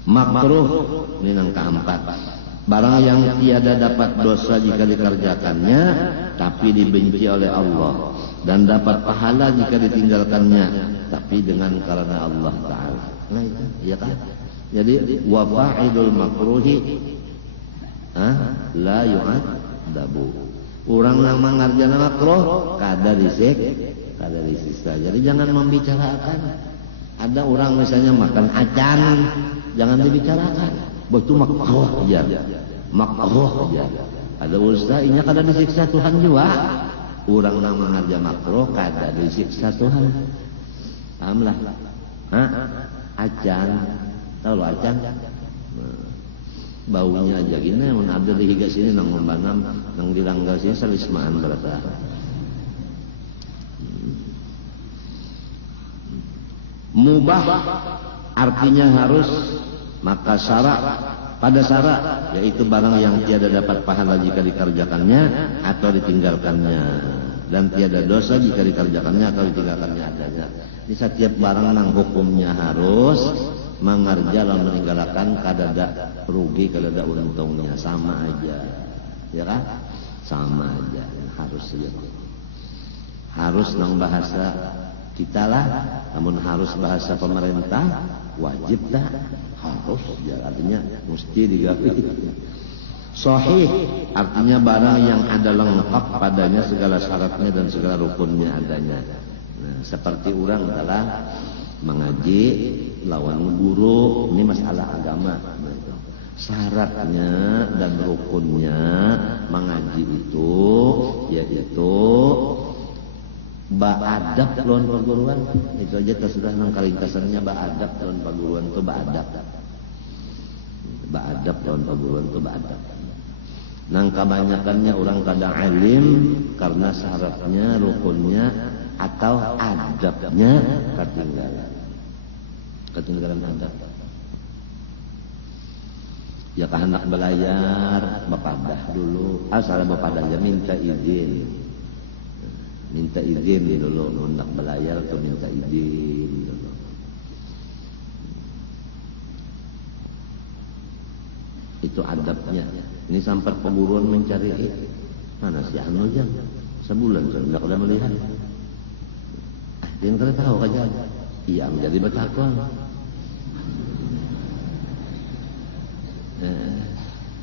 Makruh ini yang keempat. Barang yang tiada dapat dosa jika dikerjakannya, tapi dibenci oleh Allah, dan dapat pahala jika ditinggalkannya, tapi dengan karena Allah Taala. Nah itu, ya kan? Jadi wafa'idul makruhi, la yu'adabu. Orang yang mengerjakan makruh, kada disiksa. Jadi jangan membicarakan. Ada orang misalnya makan acan, jangan dibicarakan. Betul makruh aja. Makruh aja. Ada usaha ini kada disiksa Tuhan juga. Orang yang mengerjakan makruh kada disiksa Tuhan. Pahamlah. Acan. Tahu lo acan? Baunya aja gini, mun ada di higa sini nang membanam, nang di langgar sini salismaan berata. Mubah artinya harus, maka syarat pada syarat yaitu barang yang tiada dapat pahala jika dikerjakannya atau ditinggalkannya, dan tiada dosa jika dikerjakannya atau ditinggalkannya adanya. Di setiap barang nang hukumnya harus mengerja lalu meninggalkan kadada rugi kadada untungnya sama aja, ya kan? Sama aja, harus ya. Harus nang bahasa kita lah, namun harus bahasa pemerintah wajib dah, harus ya, artinya mesti digapi. Sahih artinya barang yang ada lengkap padanya segala syaratnya dan segala rukunnya adanya. Nah, seperti orang telah mengaji lawan guru, ini masalah agama. Syaratnya dan rukunnya mengaji itu yaitu ba'adab lawan perguruan. Itu aja sudah nang kalingkasannya ba'adab lawan perguruan itu ba'adab. Ba'adab lawan perguruan itu ba'adab. Nang kebanyakannya orang kada alim karena syaratnya, rukunnya atau adabnya ketinggalan. Ketinggalan adab. Ya kehendak belayar, bapadah dulu. Asal bapadah ya minta izin. Minta izin dulu hendak belayar atau minta izin dulu. Itu adabnya. Ini sampai perguruan mencari mana si anu aja sebulan sudah tidak melihat. Yang kita tahu aja, iya menjadi bertakwa.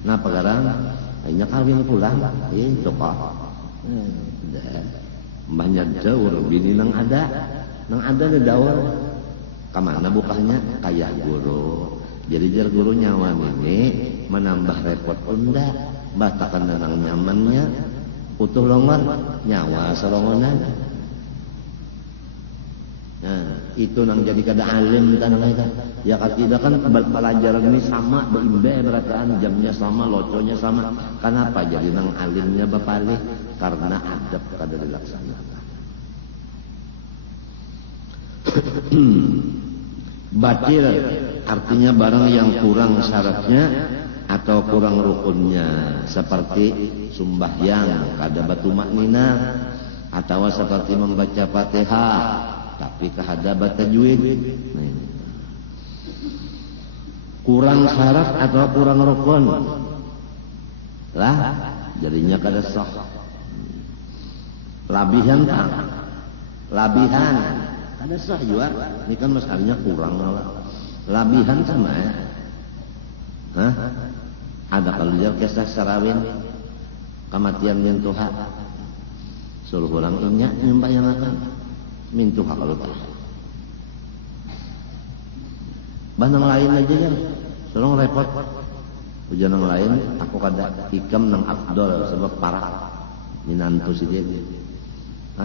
Nah sekarang hanya kawin pulang, itu kok. Banyak jauh bini nang ada di daur. Kemana bukanya? Kayak guru. Jadi jar guru nyawa ini menambah repot unda, batakan nang nyamannya, utuh longor nyawa serongonan. Nah, itu nang jadi kada alim tanang kita. Ya tidak kan pelajaran ini sama, beimbe berataan jamnya sama, loconya sama. Kenapa jadi nang alimnya bapalih? Karena adab kada dilaksanakan. Batil artinya barang yang kurang syaratnya atau kurang rukunnya, seperti sembahyang kada batu maknina, atau seperti membaca Fatihah tapi kahada tajwid. Nah, kurang syarat atau kurang rukun lah jadinya kada sah. Labihan tak? Labihan kada sah juga. Ini kan masalahnya kurang lah. Labihan sama ya. Hah? Ada kalau dia kisah sarawin kematian mintuha suruh orang inyak nyembah yang akan mintuha kalau tak banang lain aja ya suruh repot ujian yang lain aku kada ikam nang abdol sebab parah minantu si dia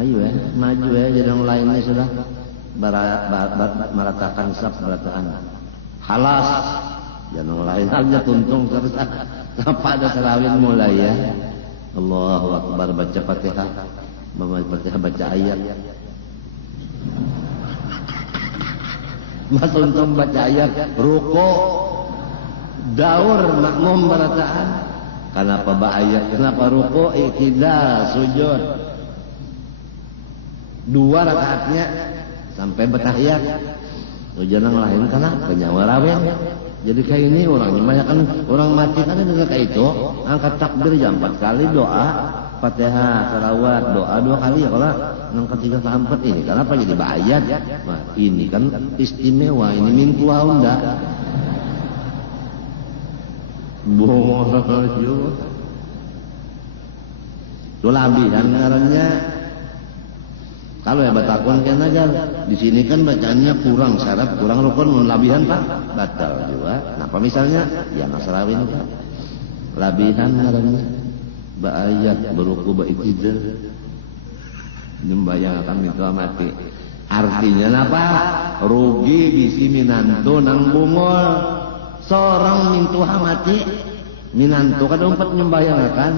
ayo maju jadi yang lainnya sudah meratakan sab berataan halas jangan lain aja tuntung terus apa ada sarawin mulai ya Allahu Akbar baca Fatihah baca ayat mas untung baca ayat ruko daur makmum berataan kenapa ayat kenapa ruko iktidal sujud 2 rakaatnya sampai bertahiyat tujuan yang lain karena penyawa rawin. Jadi kayak ini orangnya banyak kan orang mati kan juga kayak itu angkat takbir jam 4 kali doa Fatihah salawat doa 2 kali ya kalau angkat 3 ke 4 ini kenapa jadi bayat nah, ini kan istimewa ini minggu unda bohong itu labihan ngarannya. Kalau ya batakun kan aja di sini kan bacaannya kurang syarat, kurang rukun, labihan pak batal juga. Kenapa misalnya? Ya nasarawin pak. Labihan ngarannya, baayat beruku baikidil, nyembayangkan itu mati. Artinya apa? Rugi bisi minantu nang bungol, seorang mintuha mati, minantu kan umpat nyembayangkan,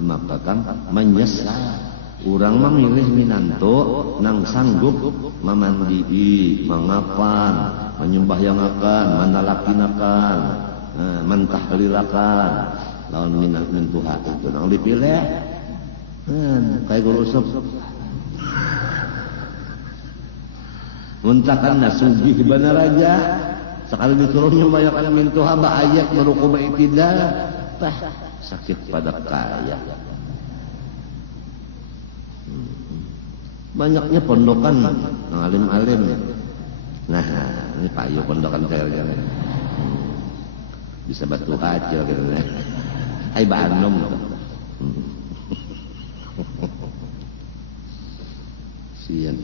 maka kan menyesal. Urang memilih minantu nang sanggup memandii, mengapan, menyembahyangakan, menalakinakan, mentahlilakan lawan mintuha itu nang dipilih kayak guru sub muntakan nasugih benar aja sekali dituruhnya banyak mintu haba ayat merukuba itidal tah sakit pada kaya. Banyaknya pondokan alim-alim. Nah, ini payu pondokan saya bisa batu hajar gitu ya. Ai Bandung. Sian.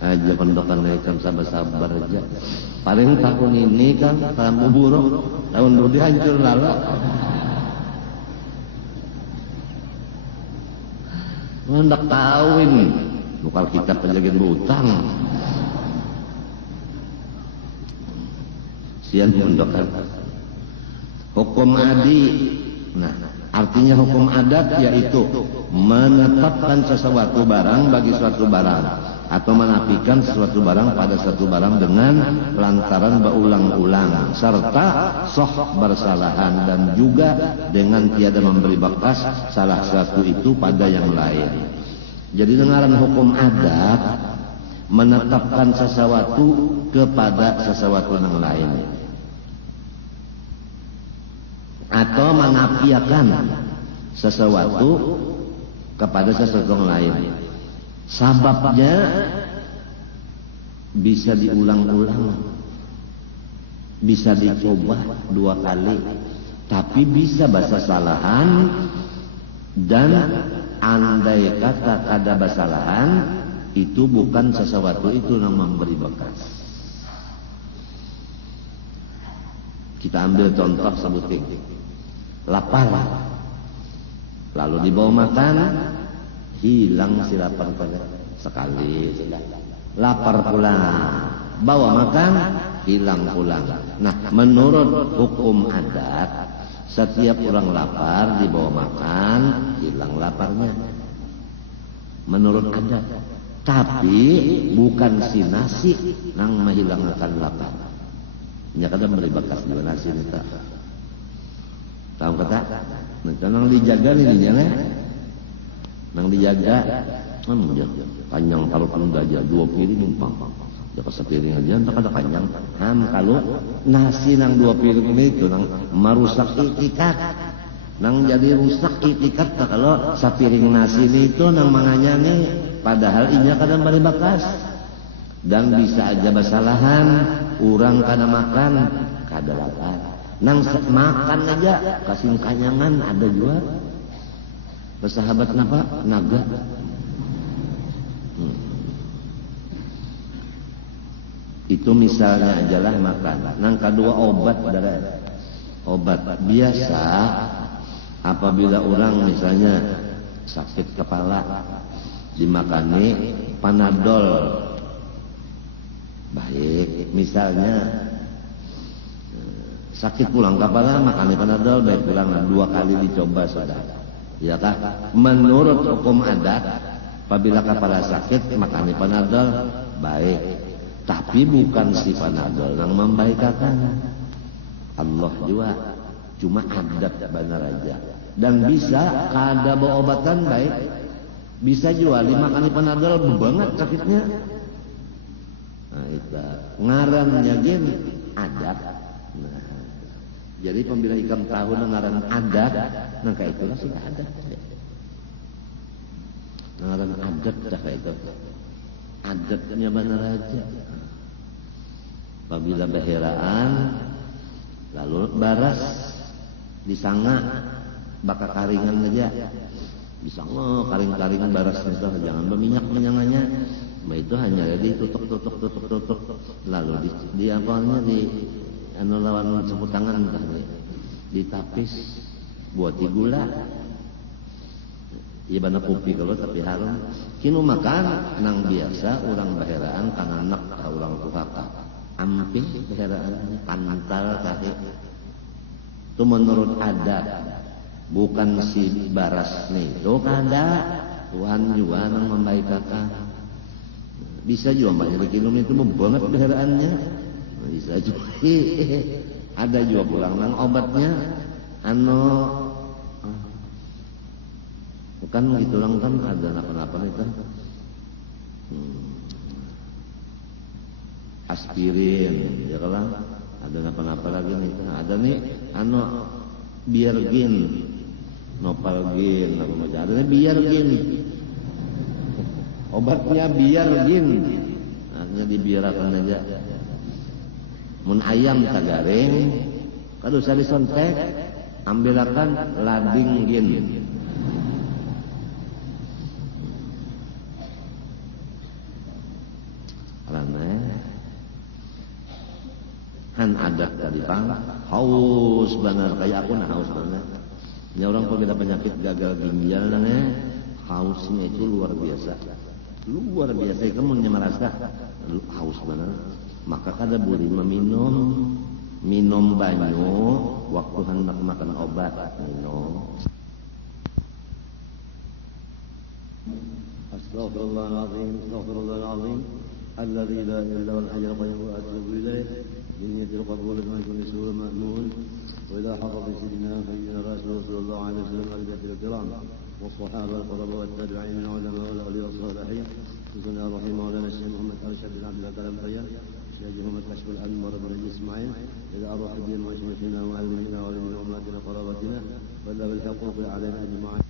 Aja pondokan naikkan sabar-sabar aja. Paling tahun ini kan tamu buruk, tahun lalu dihancur lala. Hendak kawin, bukan kita penjaga hutang. Sian pondokan. Hukum adi. Nah, artinya hukum adat yaitu menetapkan sesuatu barang bagi suatu barang atau menafikan sesuatu barang pada suatu barang dengan lantaran berulang-ulang serta soh bersalahan dan juga dengan tiada memberi bekas salah satu itu pada yang lain. Jadi dengaran hukum adat menetapkan sesuatu kepada sesuatu yang lain atau menafikan sesuatu kepada sesuatu yang lain. Sababnya bisa diulang-ulang, bisa dicoba 2 kali, tapi bisa bahasa salahan dan andai kata ada basalahan itu bukan sesuatu itu yang memberi bekas. Kita ambil contoh sebutin lapar, lalu dibawa makan, hilang si lapar pada sekali, lapar pulang, bawa makan, hilang pulang. Nah, menurut hukum adat, setiap orang lapar dibawa makan, hilang laparnya. Menurut adat, tapi bukan si nasi yang menghilangkan lapar. Nya kadang beri bekas di nasi kita. Tahu kata? Nah, nang dijaga nih jangan. Nang dijaga, panjang taruhan gajah 2 piring numpang. Ya pas sepiring aja entar ada panjang. Kalau nasi nang 2 piring itu nang merusak itikat. Nang jadi rusak itikat kalau sepiring nasi itu nang manganya nih padahal inya kadang beri bekas. Dan bisa aja basalahan, urang kada makan, kada lapar. Nang makan aja kasih kanyangan ada juga. Bersahabat napa? Naga. Itu misalnya ajalah makan. Nang kedua obat darah. Obat biasa apabila orang misalnya sakit kepala dimakani Panadol. Baik, misalnya sakit pulang kepala makan Panadol baik pulang 2 kali dicoba sudah. Ya kah? Menurut hukum adat apabila kepala sakit makan Panadol baik, tapi bukan si Panadol yang membaikkan. Allah juga cuma adat benar aja. Dan bisa kada bawa obatan baik. Bisa juga dimakan Panadol banget sakitnya. Nah, itu ngarannya gin adat. Nah, jadi pembila ikam tahu ngaran adat, nah kayak itulah sudah adat. Ngaran adat dah kayak itu. Adatnya benar aja. Apabila beheraan, lalu baras disanga, baka karingan aja. Disanga karing-karing baras itu jangan berminyak menyanganya. Itu hanya tutup lalu di apanya di anu lawan sapu tangan ditapis buat gula iya bana kopi kalau tapi harum kinu makan nang biasa orang baheraan kananak ka urang tukaka amping baheraan pantal tadi itu menurut adat bukan si baras nih itu kada Tuhan juga nang membaikkan. Bisa juga banyak kilom itu banget peliharaannya. Bisa juga. Ada juga pulang nang obatnya bukan gitu lang kan ada apa-apa itu. aspirin, ya kan? Ada apa-apa lagi nih? Ada nih, biargin, nopalgin, apa macam? Ada nih biargin, obatnya biargin, hanya dibiarkan aja. Mun ayam tagaring, kalau saya disontek, ambilakan ladinggin. Karena han ada tadi pang haus benar kayak aku haus benar. Ini orang kalau ada penyakit gagal ginjal hausnya itu luar biasa. Luar biasa kamu merasa haus benar. Maka kada boleh minum banyu waktu hendak makan obat minum. Astaghfirullahaladzim, astaghfirullahaladzim. الذي لا إله إلا هو الحي القيوم وأتوب إليه بنية القبول ما يكون سوء مأمون وإذا حضر سيدنا رسول الله عليه وسلم والأئمة الكرام والصحابة القرباء والتابعين من العلماء والأولياء والصالحين بسم الله الرحمن الرحيم الشيخ محمد أرشد بن عبد الله كلام خير الشيخ محمد كشف الأنمر بن إسماعيل إلى أرواح الدين وشيخنا وعلمنا وعلمنا وأمهاتنا وقرابتنا ولا بالحقوق علينا أجمعين.